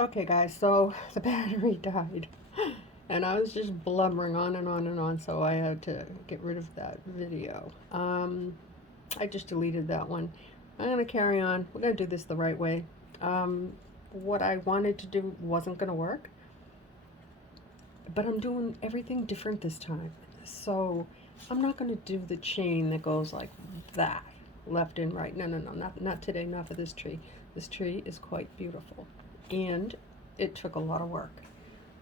Okay, guys, so the battery died, and I was just blubbering on and on and on, so I had to get rid of that video. I just deleted that one. I'm gonna carry on. We're gonna do this the right way. What I wanted to do wasn't gonna work, but I'm doing everything different this time. So I'm not gonna do the chain that goes like that, left and right. No, no, no, not today, not for this tree. This tree is quite beautiful, and it took a lot of work.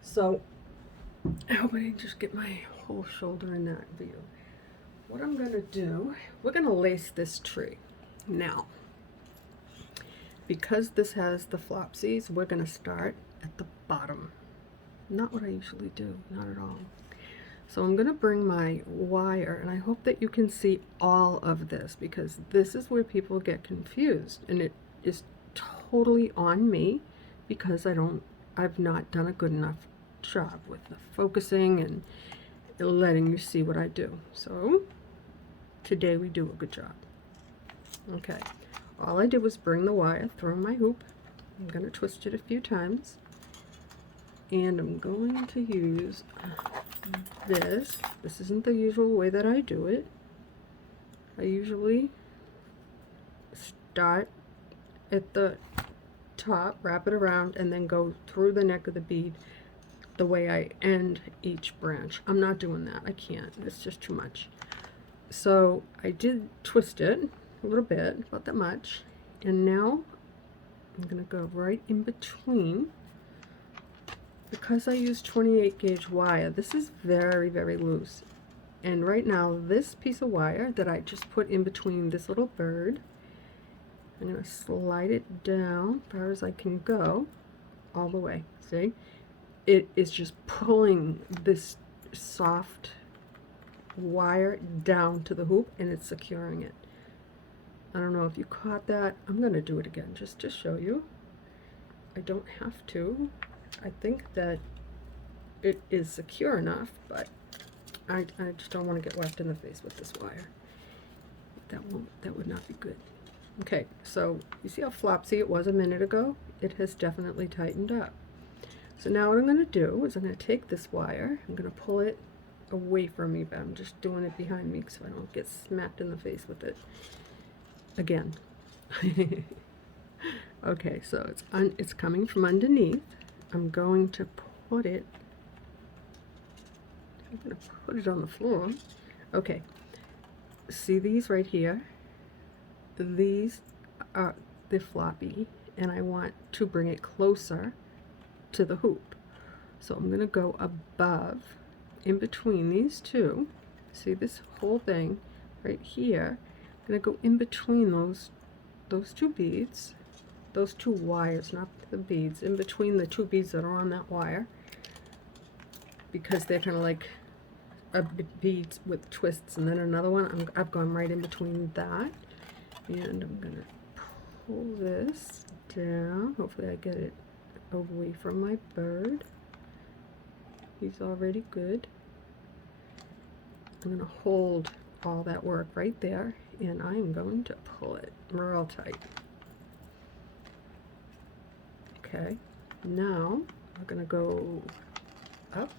So I hope I didn't just get my whole shoulder in that view. What I'm gonna do, we're gonna lace this tree. Now, because this has the flopsies, we're gonna start at the bottom. Not what I usually do, not at all. So I'm gonna bring my wire, and I hope that you can see all of this, because this is where people get confused, and it is totally on me because I've not done a good enough job with the focusing and letting you see what I do. So today we do a good job. Okay, all I did was bring the wire through my hoop. I'm going to twist it a few times, and I'm going to use this. This isn't the usual way that I do it. I usually start at the top, wrap it around, and then go through the neck of the bead the way I end each branch. I'm not doing that. I can't. It's just too much. So I did twist it a little bit, about that much, and now I'm going to go right in between. Because I use 28 gauge wire, this is very, very loose. And right now, this piece of wire that I just put in between this little bird, I'm going to slide it down as far as I can go, all the way. See? It is just pulling this soft wire down to the hoop, and it's securing it. I don't know if you caught that. I'm going to do it again just to show you. I don't have to. I think that it is secure enough, but I just don't want to get whacked in the face with this wire. That would not be good. Okay, so you see how flopsy it was a minute ago? It has definitely tightened up. So now what I'm going to do is I'm going to take this wire, I'm going to pull it away from me, but I'm just doing it behind me so I don't get smacked in the face with it again. Okay, so it's coming from underneath. I'm going to put it on the floor. Okay, see these right here? These are the floppy, and I want to bring it closer to the hoop. So I'm going to go above, in between these two. See this whole thing right here? I'm going to go in between those two beads, those two wires, not the beads, in between the two beads that are on that wire, because they're kind of like a bead with twists, and then another one. I've gone right in between that, and I'm going to pull this down. Hopefully I get it away from my bird. He's already good. I'm going to hold all that work right there, and I'm going to pull it real tight. Okay, now we're going to go up.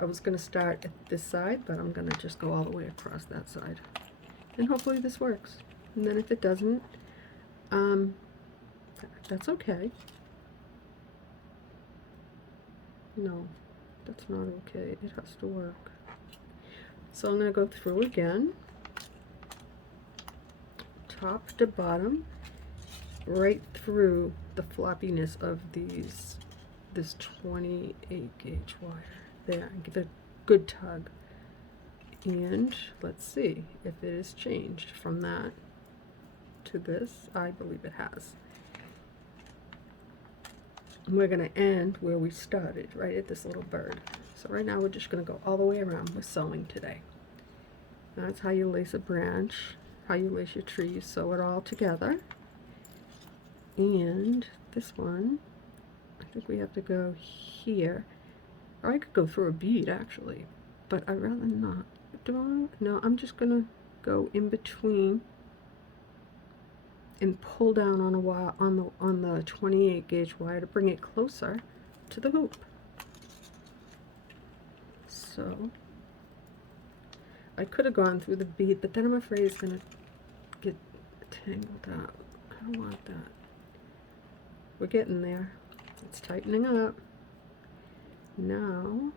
I was going to start at this side, but I'm going to just go all the way across that side. And hopefully this works. And then if it doesn't, that's okay. No, that's not okay. It has to work. So I'm going to go through again, top to bottom, right through the floppiness of this 28 gauge wire. There, give it a good tug. And let's see if it has changed from that to this. I believe it has. And we're going to end where we started, right at this little bird. So right now we're just going to go all the way around with sewing today. That's how you lace a branch, how you lace your tree. You sew it all together. And this one, I think we have to go here. Or I could go through a bead actually, but I'd rather not. No, I'm just gonna go in between. and pull down on a wire on the 28 gauge wire to bring it closer to the hoop. So I could have gone through the bead, but then I'm afraid it's going to get tangled up. I don't want that. We're getting there. It's tightening up. Now,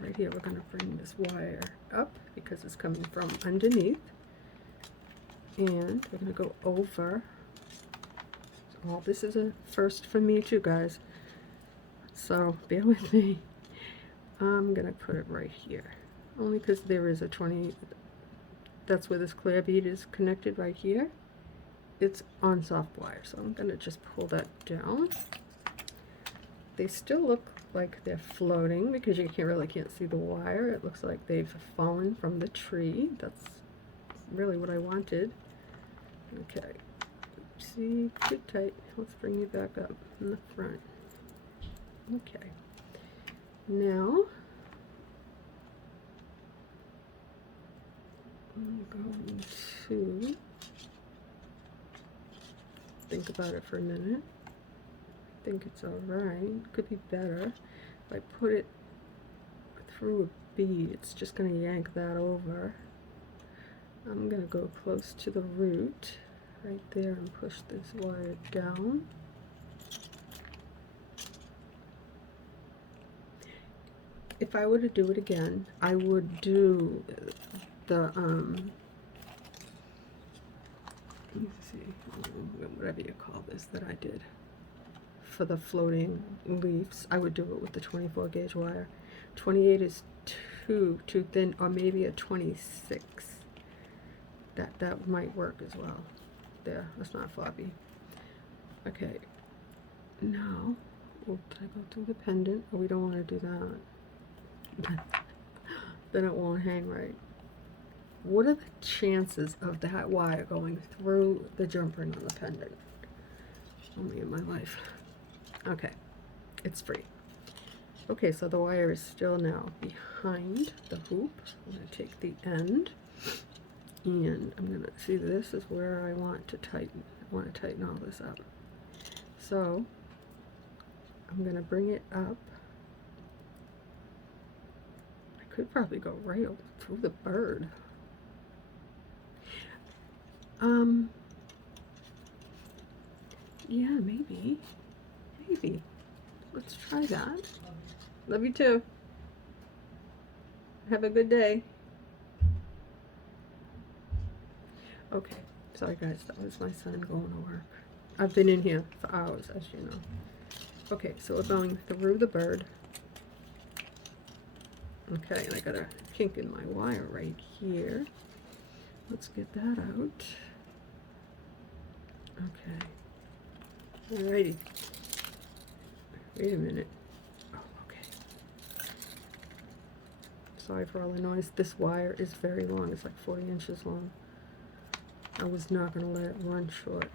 right here, we're going to bring this wire up because it's coming from underneath. And we're going to go over. So all this is a first for me too, guys. So bear with me. I'm going to put it right here. Only because there is a 20, that's where this clear bead is connected right here. It's on soft wire, so I'm going to just pull that down. They still look like they're floating because you really can't see the wire. It looks like they've fallen from the tree. That's really what I wanted. Okay, see, too tight. Let's bring you back up in the front. Okay, now I'm going to think about it for a minute. I think it's alright. Could be better. If I put it through a bead, it's just going to yank that over. I'm going to go close to the root right there and push this wire down. If I were to do it again, I would do the let me see, whatever you call this that I did for the floating leaves. I would do it with the 24 gauge wire. 28 is too thin, or maybe a 26. That might work as well. There, that's not floppy. Okay, now we'll go through the pendant. Oh, we don't want to do that. Then it won't hang right. What are the chances of that wire going through the jump ring on the pendant? Only in my life. Okay, it's free. Okay, so the wire is still now behind the hoop. I'm going to take the end, and I'm going to see, this is where I want to tighten. I want to tighten all this up. So I'm going to bring it up. I could probably go right through the bird. Yeah, maybe. Let's try that. Love you too. Have a good day. Okay, sorry guys, that was my son going to work. I've been in here for hours, as you know. Okay, so we're going through the bird. Okay, and I got a kink in my wire right here. Let's get that out. Okay. Alrighty. Wait a minute. Oh, okay. Sorry for all the noise. This wire is very long. It's like 40 inches long. I was not going to let it run short.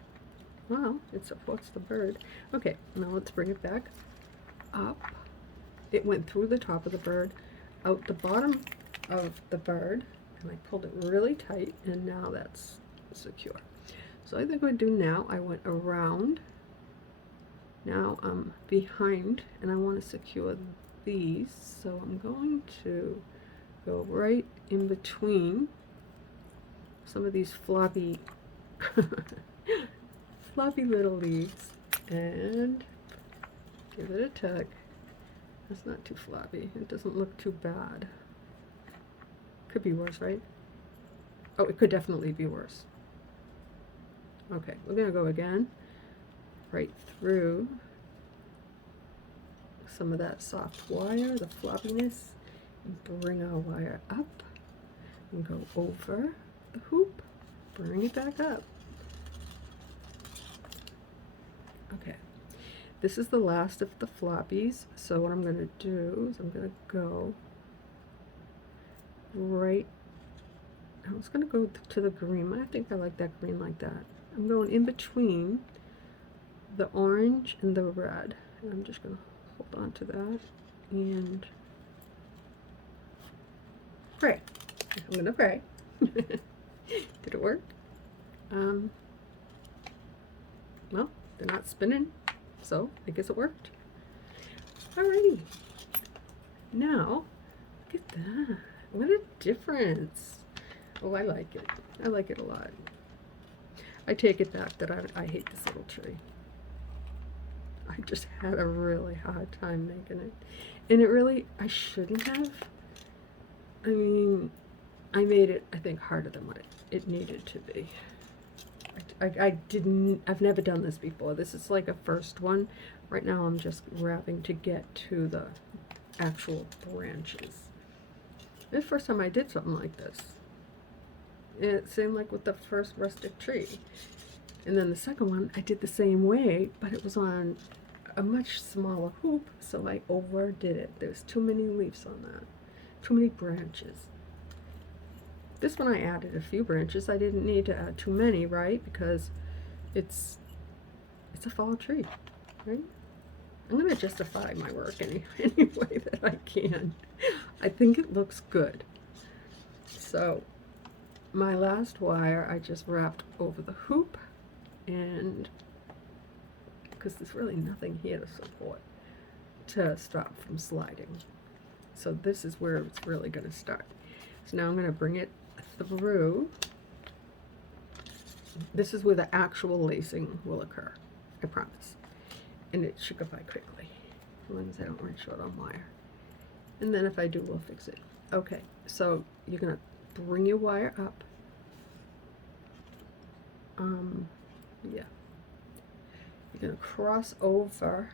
Well, it supports the bird. Okay, now let's bring it back up. It went through the top of the bird, out the bottom of the bird, and I pulled it really tight, and now that's secure. So I think what I do now, I went around. Now I'm behind, and I want to secure these, so I'm going to go right in between some of these floppy floppy little leaves and give it a tug. That's not too floppy. It doesn't look too bad. Could be worse, right? Oh, it could definitely be worse. Okay, we're gonna go again right through some of that soft wire, the floppiness, and bring our wire up and go over the hoop, bring it back up. Okay, this is the last of the floppies, so what I'm going to do is I'm going to go right, I was going to go to the green. I think I like that green like that. I'm going in between the orange and the red, and I'm just going to hold on to that and pray. I'm going to pray. Did it work? Well, they're not spinning, so I guess it worked. Alrighty. Now, look at that. What a difference. Oh, I like it. I like it a lot. I take it back that I hate this little tree. I just had a really hard time making it. And it really, I shouldn't have. I mean, I made it, I think, harder than what it needed to be. I've never done this before. This is like a first one. Right now I'm just wrapping to get to the actual branches. The first time I did something like this. It seemed like with the first rustic tree. And then the second one, I did the same way, but it was on a much smaller hoop, so I overdid it. There's too many leaves on that. Too many branches. This one I added a few branches. I didn't need to add too many, right? Because it's a fall tree, right? I'm going to justify my work any way that I can. I think it looks good. So my last wire I just wrapped over the hoop, and because there's really nothing here to support to stop from sliding. So this is where it's really going to start. So now I'm going to bring it through. This is where the actual lacing will occur, I promise. And it should go by quickly, as long as I don't run short on wire. And then if I do, we'll fix it. Okay, so you're going to bring your wire up. Yeah. You're going to cross over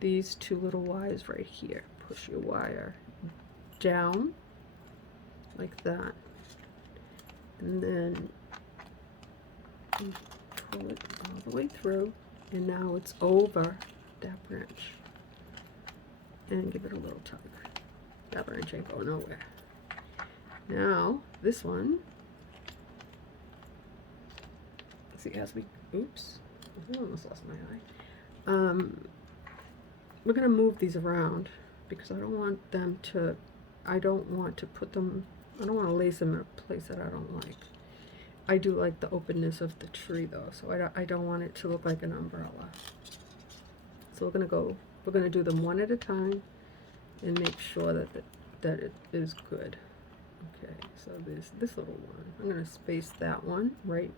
these two little wires right here. Push your wire down like that. And then you pull it all the way through, and now it's over that branch. And give it a little tug. That branch ain't going nowhere. Now, this one, see, as we, oops, I almost lost my eye. We're going to move these around because I don't want them to, I don't want to put them, I don't want to lace them in a place that I don't like. I do like the openness of the tree though, so I don't want it to look like an umbrella. So we're going to do them one at a time and make sure that it is good. Okay, so there's this little one. I'm going to space that one right.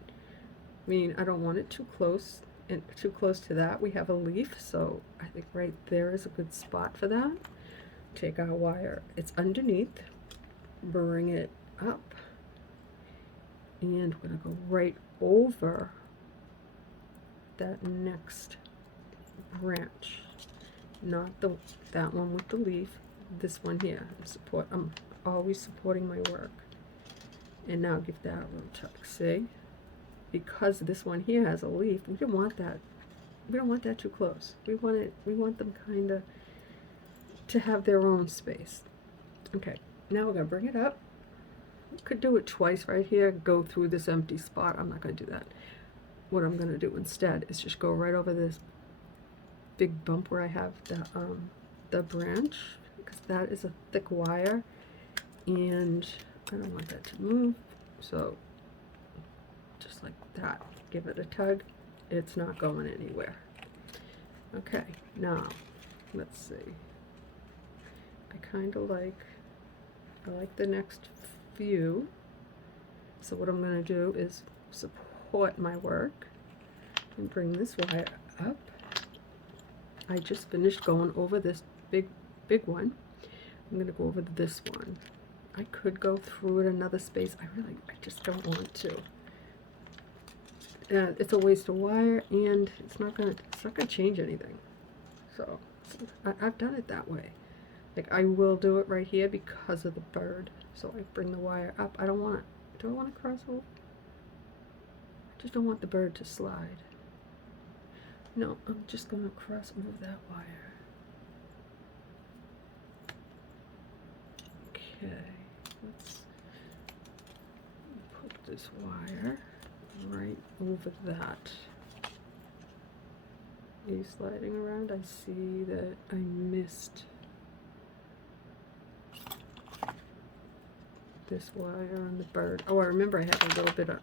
I mean, I don't want it too close, and too close to that. We have a leaf, so I think right there is a good spot for that. Take our wire, it's underneath, bring it up, and we're going to go right over that next branch. Not that one with the leaf, this one here. I'm always supporting my work. And now give that a little tug. See? Because this one here has a leaf, we don't want that. We don't want that too close. We want them kind of to have their own space. Okay, now we're gonna bring it up. We could do it twice right here, go through this empty spot. I'm not gonna do that. What I'm gonna do instead is just go right over this big bump where I have the branch, because that is a thick wire and I don't want that to move. So just like that, give it a tug. It's not going anywhere. Okay, now let's see. I like the next few. So what I'm going to do is support my work and bring this wire up. I just finished going over this big one. I'm going to go over this one. I could go through it another space. I just don't want to. It's a waste of wire, and it's not gonna change anything. So I've done it that way. Like, I will do it right here because of the bird. So I bring the wire up. I don't want it. Do I want to cross over? I just don't want the bird to slide. No, I'm just gonna cross over that wire. Okay, let's put this wire right over that. Are you sliding around? I see that I missed this wire on the bird. Oh, I remember I had a little bit of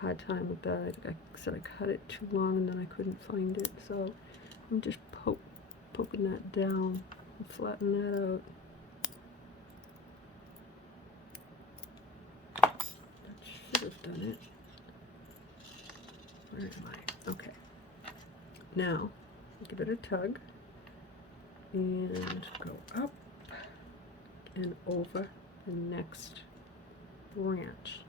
hard time with that. I think I said I cut it too long and then I couldn't find it, so I'm just poking that down and flatten that out. That should have done it. Where am I? Okay. Now, give it a tug and go up and over the next branch.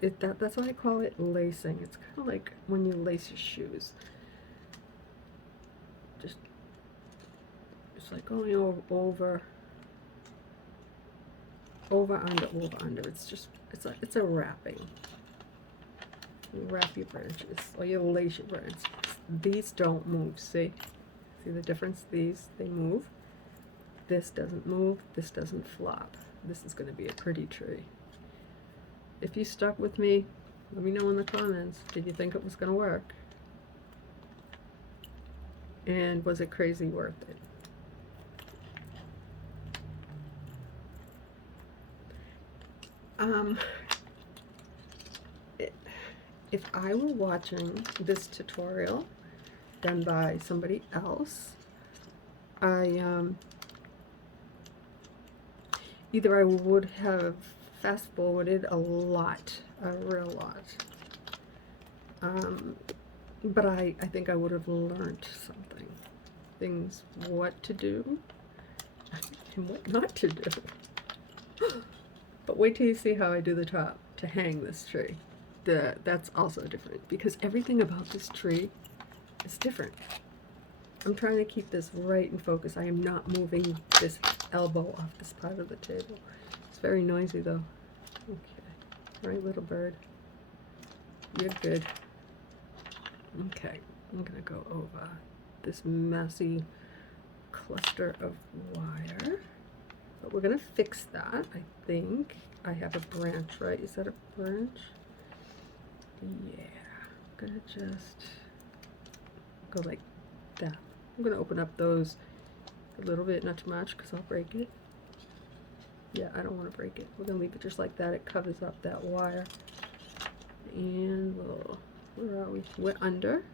That's why I call it lacing. It's kind of like when you lace your shoes. Just like going over, under. It's a wrapping. You wrap your branches, or you lace your branches. These don't move, see the difference? These, they move. This doesn't move, this doesn't flop. This is going to be a pretty tree. If you stuck with me, let me know in the comments. Did you think it was going to work? And was it crazy worth it? If I were watching this tutorial done by somebody else, either I would have fast forwarded a real lot, but I think I would have learned something, things what to do and what not to do. But wait till you see how I do the top to hang this tree. That's also different, because everything about this tree is different. I'm trying to keep this right in focus. I am not moving this elbow off this part of the table. It's very noisy though. Okay, right, little bird. You're good. Okay, I'm gonna go over this messy cluster of wire. But we're gonna fix that. I think I have a branch, right? Is that a branch? Yeah. I'm gonna just go like that. I'm gonna open up those a little bit, not too much, because I'll break it. Yeah, I don't want to break it. We're gonna leave it just like that. It covers up that wire. And where are we? We're under.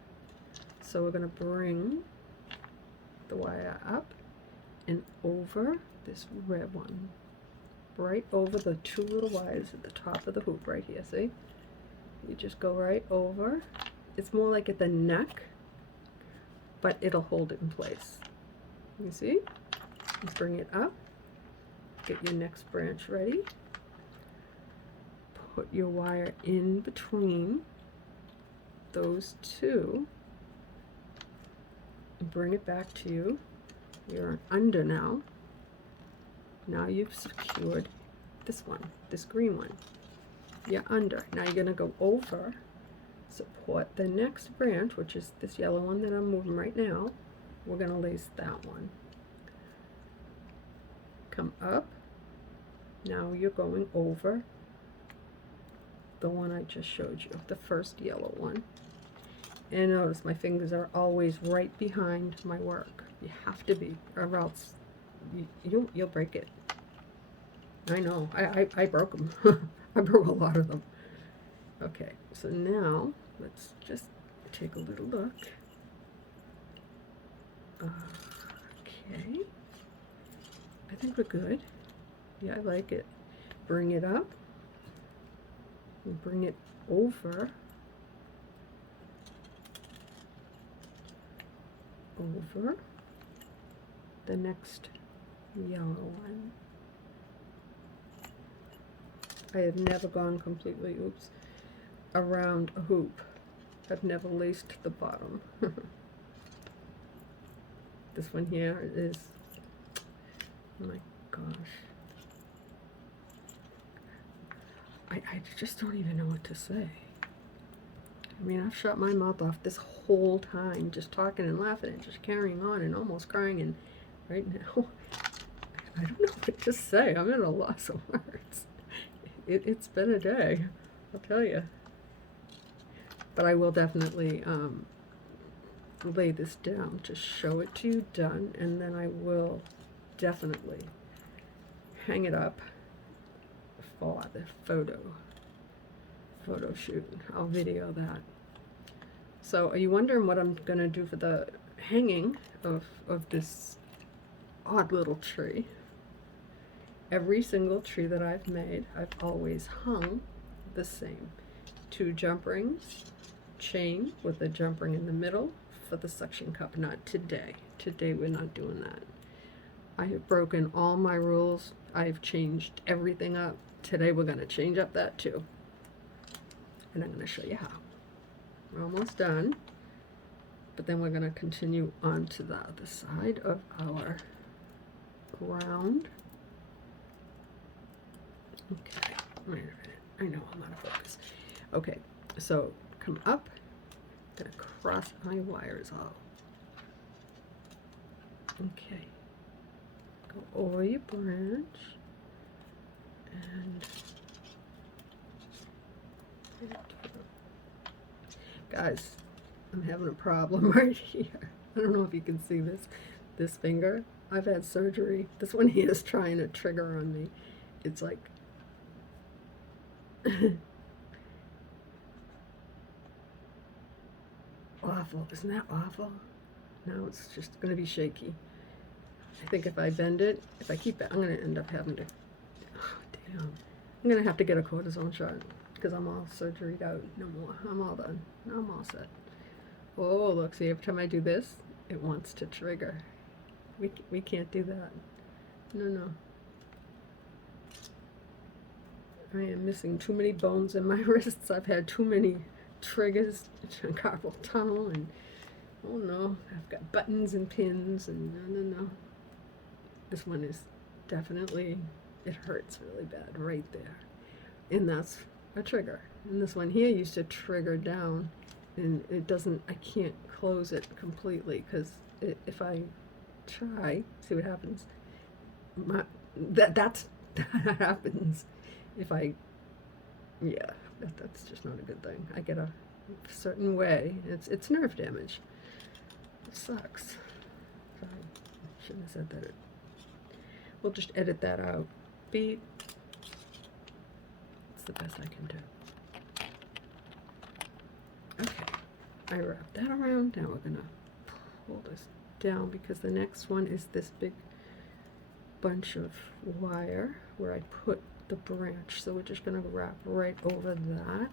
So we're gonna bring the wire up and over this red one, right over the two little wires at the top of the hoop right here. See? You just go right over. It's more like at the neck, but it'll hold it in place. You see? Let's bring it up. Get your next branch ready. Put your wire in between those two and bring it back to you. You're under now. Now you've secured this one, this green one. You're under. Now you're going to go over, support the next branch, which is this yellow one that I'm moving right now. We're going to lace that one. Come up. Now you're going over the one I just showed you, the first yellow one. And notice my fingers are always right behind my work. You have to be, or else you'll break it. I know, I broke them. I broke a lot of them. Okay, so now let's just take a little look. Okay, I think we're good. Yeah, I like it. Bring it up and bring it over. Over the next yellow one. I have never gone completely, around a hoop. I've never laced the bottom. This one here is, oh my gosh. I just don't even know what to say. I mean, I've shut my mouth off this whole time, just talking and laughing and just carrying on and almost crying, and right now, I don't know what to say. I'm at a loss of words. It's been a day, I'll tell you. But I will definitely lay this down to show it to you done, and then I will definitely hang it up for the photo photo shoot. I'll video that. So are you wondering what I'm gonna do for the hanging of this odd little tree? Every single tree that I've made, I've always hung the same. 2 jump rings, chain with a jump ring in the middle for the suction cup. Not today. Today we're not doing that. I have broken all my rules. I've changed everything up. Today we're going to change up that too. And I'm going to show you how. We're almost done. But then we're going to continue on to the other side of our ground. Okay, wait a minute. I know I'm out of focus. Okay, so come up. I'm going to cross my wires all. Okay. Go over your branch. And guys, I'm having a problem right here. I don't know if you can see this finger. I've had surgery. This one here is trying to trigger on me. It's like awful. Isn't that awful? Now it's just going to be shaky. I think if I bend it, if I keep it, I'm going to end up having to, oh, damn. I'm going to have to get a cortisone shot because I'm all surgeryed out. No more. I'm all done. I'm all set. Oh, look, see, every time I do this, it wants to trigger. We can't do that. No. I am missing too many bones in my wrists. I've had too many triggers, carpal tunnel, and oh no, I've got buttons and pins, and no. This one is definitely, it hurts really bad right there. And that's a trigger. And this one here used to trigger down, and it doesn't, I can't close it completely, because if I try, see what happens, that happens. If I, yeah, that's just not a good thing. I get a certain way. It's nerve damage. It sucks. Sorry, I shouldn't have said that. We'll just edit that out. Beat. It's the best I can do. Okay, I wrap that around. Now we're gonna pull this down because the next one is this big bunch of wire where I put the branch, so we're just going to wrap right over that.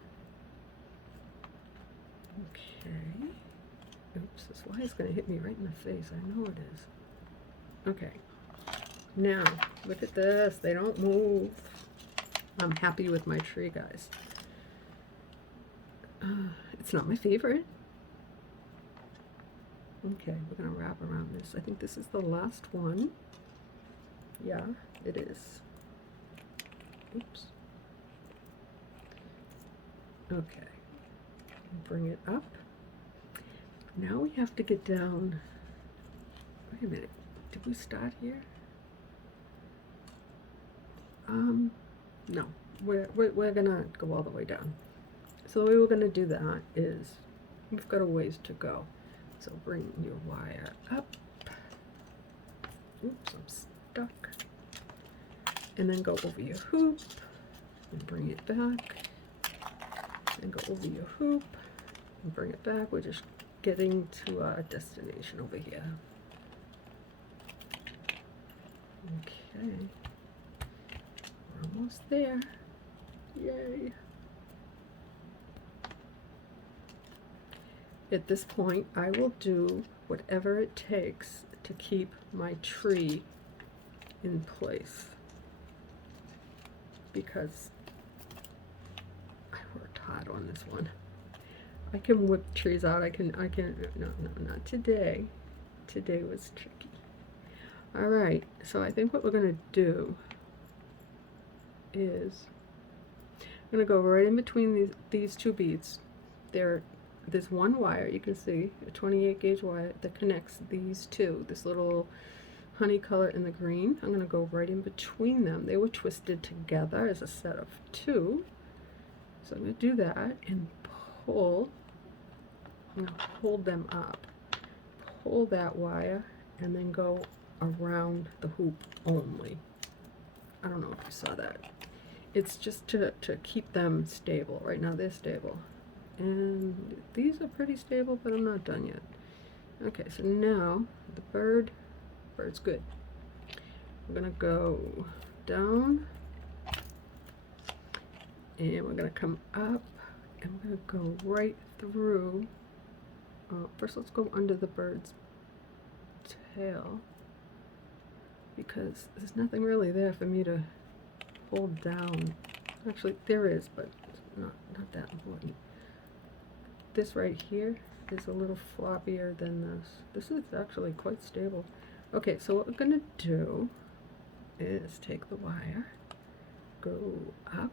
Okay. Oops, this wire is going to hit me right in the face. I know it is. Okay. Now, look at this. They don't move. I'm happy with my tree, guys. It's not my favorite. Okay, we're going to wrap around this. I think this is the last one. Yeah, it is. Oops. Okay. Bring it up. Now we have to get down. Wait a minute. Did we start here? No. We're gonna go all the way down. So the way we're gonna do that is we've got a ways to go. So bring your wire up. Oops, I'm stuck. And then go over your hoop and bring it back, and go over your hoop and bring it back. We're just getting to our destination over here. Okay, we're almost there. Yay. At this point, I will do whatever it takes to keep my tree in place, because I worked hard on this one. I can whip trees out. No, not today. Today was tricky. All right, so I think what we're gonna do is I'm gonna go right in between these two beads. There's one wire, you can see, a 28 gauge wire that connects these two, this little honey color and the green. I'm going to go right in between them. They were twisted together as a set of 2. So I'm going to do that and pull. I'm going to hold them up. Pull that wire and then go around the hoop only. I don't know if you saw that. It's just to keep them stable. Right now they're stable. And these are pretty stable, but I'm not done yet. Okay, so now the bird's good. I'm gonna go down, and we're gonna come up, and we're gonna go right through. First, let's go under the bird's tail, because there's nothing really there for me to hold down. Actually, there is, but it's not that important. This right here is a little floppier than this. This is actually quite stable. Okay, so what we're gonna do is take the wire, go up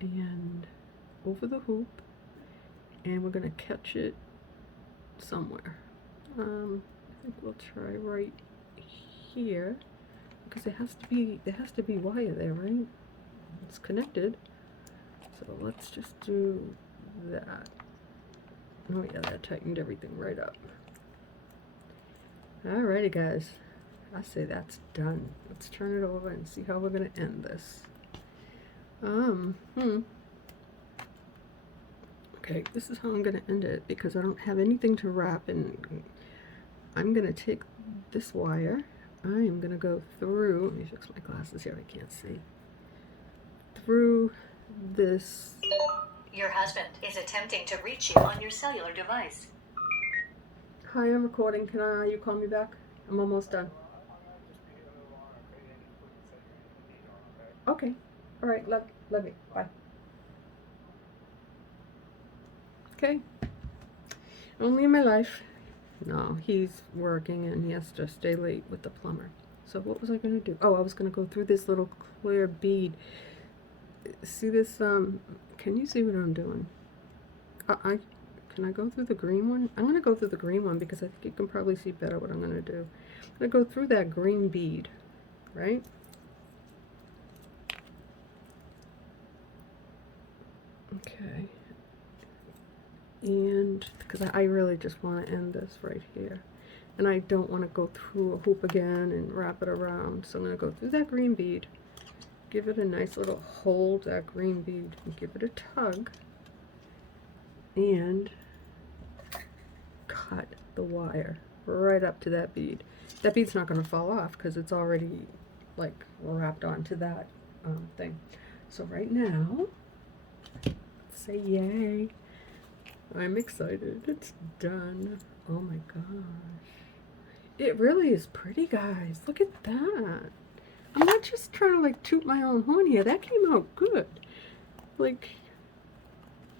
and over the hoop, and we're gonna catch it somewhere. I think we'll try right here, because there has to be wire there, right? It's connected. So let's just do that. Oh yeah, that tightened everything right up. Alrighty guys, I say that's done. Let's turn it over and see how we're gonna end this. Okay, this is how I'm gonna end it, because I don't have anything to wrap, and I'm gonna take this wire. I am gonna go through, let me fix my glasses here, I can't see. Through this. Your husband is attempting to reach you on your cellular device. Hi, I'm recording. Can you call me back? I'm almost done. Okay. All right. Love you. Bye. Okay. Only in my life. No, he's working and he has to stay late with the plumber. So what was I going to do? Oh, I was going to go through this little clear bead. See this? Can you see what I'm doing? Can I go through the green one? I'm going to go through the green one, because I think you can probably see better what I'm going to do. I'm going to go through that green bead, right? Okay. And because I really just want to end this right here. And I don't want to go through a hoop again and wrap it around. So I'm going to go through that green bead, give it a nice little hold, that green bead, and give it a tug. And cut the wire right up to that bead. That bead's not going to fall off because it's already like wrapped onto that thing. So right now, let's say yay. I'm excited. It's done. Oh my gosh. It really is pretty, guys. Look at that. I'm not just trying to like toot my own horn here. That came out good. Like,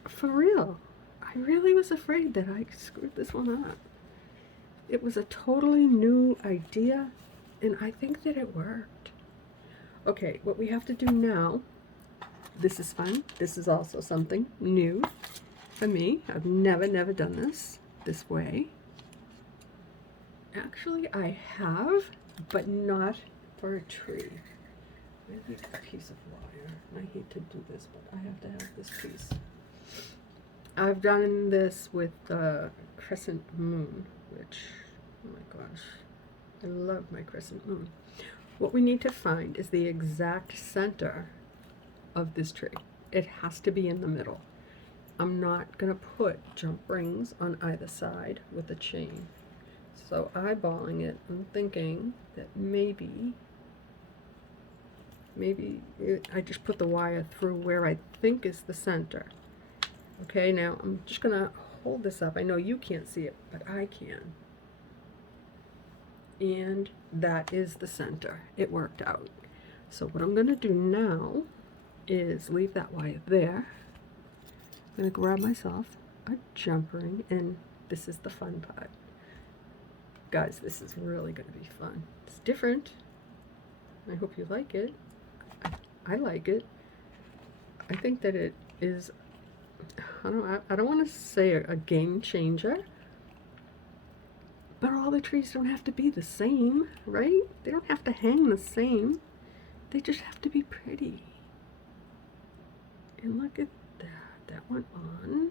for real. I really was afraid that I screwed this one up. It was a totally new idea, and I think that it worked. Okay, what we have to do now, this is fun. This is also something new for me. I've never done this way. Actually, I have, but not for a tree. I need a piece of wire. I hate to do this, but I have to have this piece. I've done this with the crescent moon, which, oh my gosh, I love my crescent moon. What we need to find is the exact center of this tree. It has to be in the middle. I'm not going to put jump rings on either side with a chain. So eyeballing it, I'm thinking that maybe I just put the wire through where I think is the center. Okay, now I'm just going to hold this up. I know you can't see it, but I can. And that is the center. It worked out. So what I'm going to do now is leave that wire there. I'm going to grab myself a jump ring, and this is the fun part. Guys, this is really going to be fun. It's different. I hope you like it. I like it. I think that it is, I don't want to say a game changer, but all the trees don't have to be the same, right? They don't have to hang the same. They just have to be pretty. And look at that. That went on.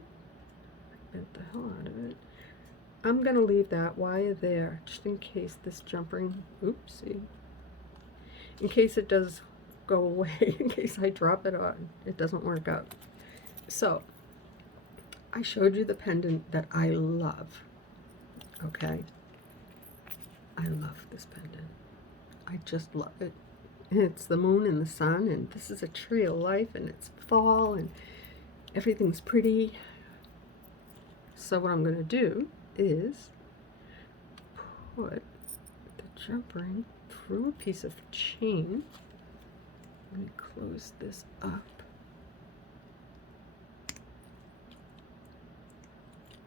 I bent the hell out of it. I'm going to leave that wire there just in case this jump ring, oopsie, in case it does go away in case I drop it on. It doesn't work out. So, I showed you the pendant that I love. Okay? I love this pendant. I just love it. And it's the moon and the sun, and this is a tree of life, and it's fall, and everything's pretty. So what I'm going to do is put the jump ring through a piece of chain. Let me close this up.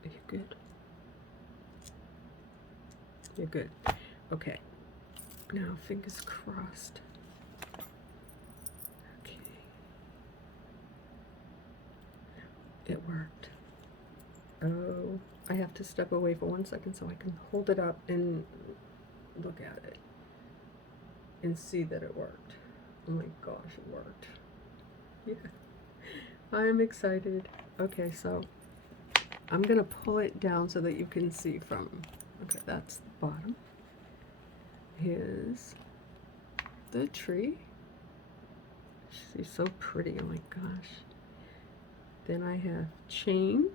Are you good? You're good. Okay. Now, fingers crossed. Okay. It worked. Oh, I have to step away for 1 second so I can hold it up and look at it and see that it worked. Oh my gosh, it worked. Yeah. I'm excited. Okay, so I'm gonna pull it down so that you can see from, okay, that's the bottom. Here's the tree. She's so pretty, oh my gosh. Then I have chain,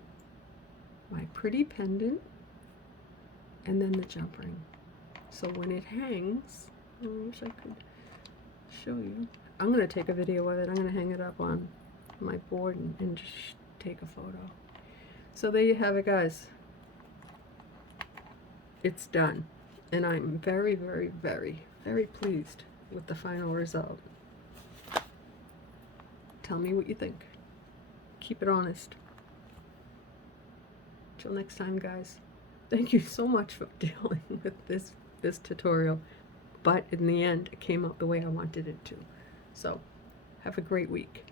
my pretty pendant, and then the jump ring. So when it hangs, I wish I could show you. I'm gonna take a video of it. I'm gonna hang it up on my board and just take a photo. So there you have it, guys. It's done. And I'm very, very, very, very pleased with the final result. Tell me what you think. Keep it honest. Till next time, guys. Thank you so much for dealing with this tutorial. But in the end, it came out the way I wanted it to. So, have a great week.